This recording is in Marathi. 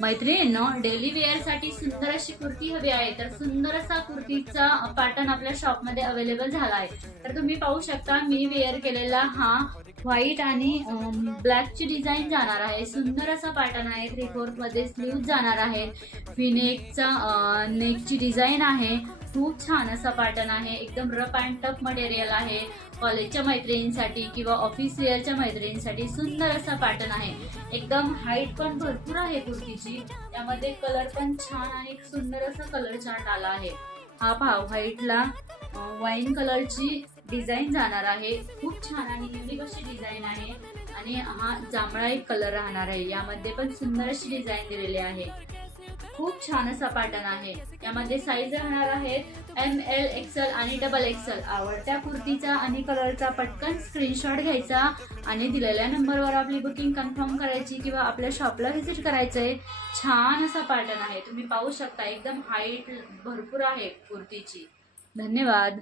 मैत्रिणींनो, डेली वेअर साठी सुंदर अशी कुर्ती हवी आहे तर सुंदर असा कुर्तीचा पॅटर्न आपल्या शॉप मध्ये अवेलेबल झाला आहे। तर तुम्ही पाहू शकता मी वेअर केलेला हा व्हाईट आणि ब्लॅक ची डिझाईन जाणार आहे। सुंदर असा पॅटर्न आहे। 3/4 मध्ये स्लीव्ह जाणार आहे। व्हीनेकचा नेकची डिझाईन आहे। खूप छान असा पॅटर्न आहे। एकदम रफ अँड टफ मटेरियल आहे। कॉलेजच्या मैत्रिणींसाठी किंवा ऑफिस वेअरच्या मैत्रिणींसाठी सुंदर असा पॅटर्न आहे। एकदम हाईट पण भरपूर आहे कुर्तीची। यामध्ये कलर पण छान आणि सुंदर असा कलर चार्ट आला आहे। हा पहा, व्हाईटला वाईन कलरची डिझाईन जाणार आहे। खूप छान आणि युनिक अशी डिझाईन आहे। आणि हा जांभळा एक कलर राहणार आहे। यामध्ये पण सुंदर अशी डिझाईन दिलेली आहे। खूप छान असा पॅटर्न आहे। यामध्ये साईज राहणार आहेत ML XL आणि XXL। आवडत्या कुर्तीचा आणि कलरचा पटकन स्क्रीनशॉट घ्यायचा आणि दिलेल्या नंबरवर आपली बुकिंग कन्फर्म करायची किंवा आपल्या शॉपला व्हिजिट करायचंय। छान असा पॅटर्न आहे। तुम्ही पाहू शकता एकदम हाईट भरपूर आहे कुर्तीची। धन्यवाद।